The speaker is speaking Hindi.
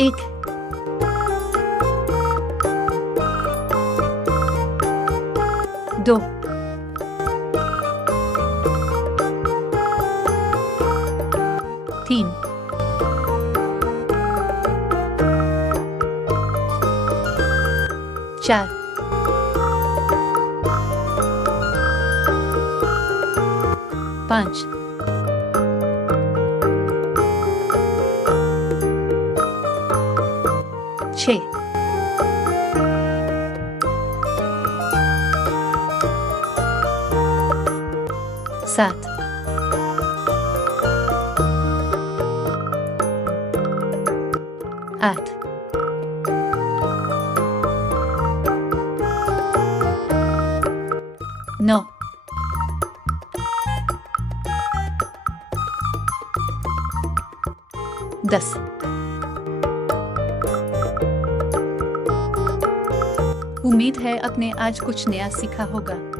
एक, 2, 3, 4, 5, 6, 7, 8, 9, 10। उम्मीद है आपने आज कुछ नया सीखा होगा।